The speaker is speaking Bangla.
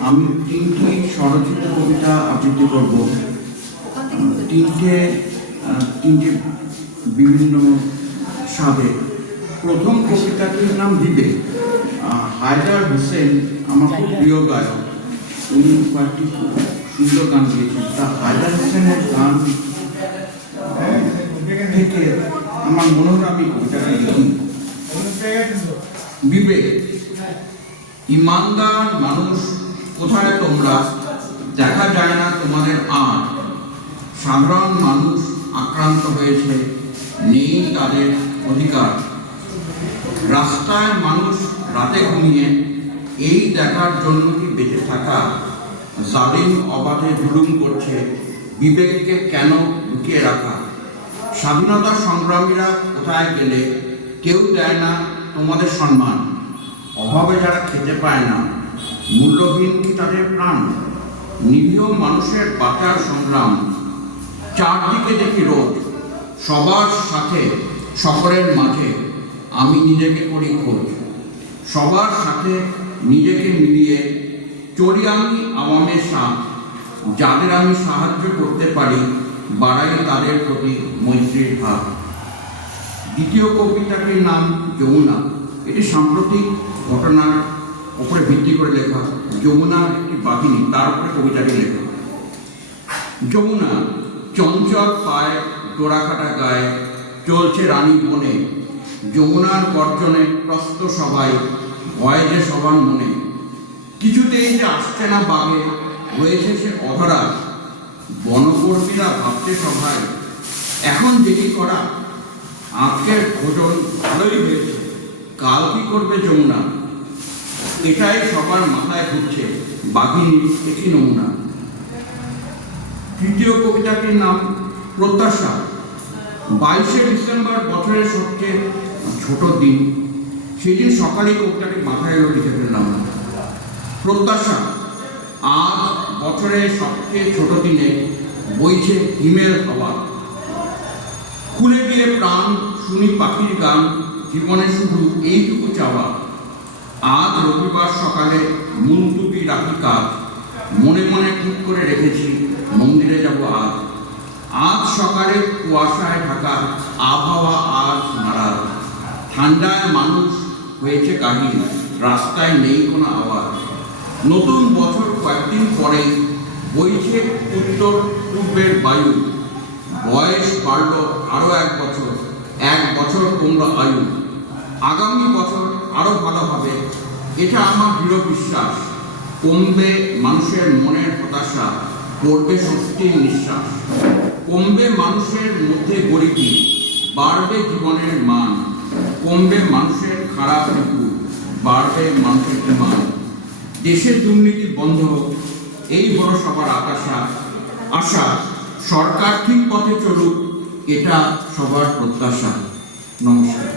আমি তিনটি স্বরচিত কবিতা আবৃত্তি করব। তিনটে তিনটে বিভিন্ন স্বাদে। প্রথম কবিতাটির নাম আহ, হায়দার হোসেন আমার খুব প্রিয় গায়ক। উনি কয়েকটি সুন্দর গান গিয়েছেন। তা হায়দার হোসেনের গান থেকে আমার মনে হলো আমি কবিতাটা লিখি। বিবেক ইমানদার মানুষ কোথায় তোমরা? দেখা যায় না তোমাদের আর। সাধারণ মানুষ আক্রান্ত হয়েছে, নেই তাদের অধিকার। রাস্তায় মানুষ রাতে ঘুমিয়ে এই দেখার জন্য কি বেঁচে থাকা? জালিম অবাধে জুলুম করছে, বিবেককে কেন লুকিয়ে রাখা? স্বাধীনতা সংগ্রামীরা কোথায় গেলে? কেউ দেয় না তোমাদের সম্মান। অভাবে যারা খেতে পায় না। মূল্যহীন কি তাদের প্রাণ? নিরীহ মানুষের বাঁচার সংগ্রাম চারদিকে দেখি রোদ। সবার সাথে, সকলের মাঝে আমি নিজেকে করি খোঁজ। সবার সাথে নিজেকে মিলিয়ে চলি আমি আওয়ামের সাথ যাদের আমি সাহায্য করতে পারি, বাড়াই তাদের প্রতি মৈত্রীর ভাব। দ্বিতীয় কবিতাটির নাম যমুনা। এটি সাম্প্রতিক ঘটনার উপরে ভিত্তি করে লেখা যমুনার একটি বাহিনী, তার উপরে কবিতাটি লেখা। যমুনা চঞ্চল পায় ডোরাকাটা গায়ে, চলছে রানী মনে যমুনার গর্জনে প্রস্ত সবাই, ভয় যে সবার মনে। কিছুতেই যে আসছে না বাঘে, হয়েছে সে অধরা বনকর্মীরা ভাবছে সভায়, এখন যেটি করা, আজকের ভোজন ভালোই হয়েছে। কাল কি করবে যমুনা? এটাই সবার মাথায় ঘুরছে। বাঘিনীর একটি নমুনা। তৃতীয় কবিতাটির নাম প্রত্যাশা। বাইশে ডিসেম্বর বছরের সবচেয়ে ছোট দিন। সেদিন সকালেই কবিতাটি মাথায় এলো লিখে ফেললাম প্রত্যাশা, আজ বছরের সবচেয়ে ছোট দিনে বইছে হিমেল হাওয়া। খুলে দিয়ে প্রাণ, শুনি পাখির গান জীবনে শুধু এইটুকু চাওয়া। আজ রবিবার সকালে মুলতুবি রাখি কাজ। মনে মনে ঠিক করে রেখেছি, মন্দিরে যাব আজ। আজ সকালে কুয়াশায় ঢাকা, আবহাওয়া আজ নাড়াল ঠান্ডায় মানুষ হয়েছে কাহিল, রাস্তায় নেই কোনো আওয়াজ। নতুন বছর কয়েকদিন পরেই বইছে উত্তর পূর্বের বায়ু। বয়স বাড়ল আরও এক বছর এক বছর কমল আয়ু। আগামী বছর আরও ভালো হবে। এটা আমার দৃঢ় বিশ্বাস। কমবে মানুষের মনের হতাশা পড়বে স্বস্তির নিঃশ্বাস। কমবে মানুষের মধ্যে গরিবি, বাড়বে জীবনের মান। কমবে মানুষের খারাপ ঋতু বাড়বে মানুষের মান দেশের দুর্নীতি বন্ধ এই বড় সবার আকাশা, আশা সরকার ঠিক পথে চলুক, এটা সবার প্রত্যাশা। নমস্কার।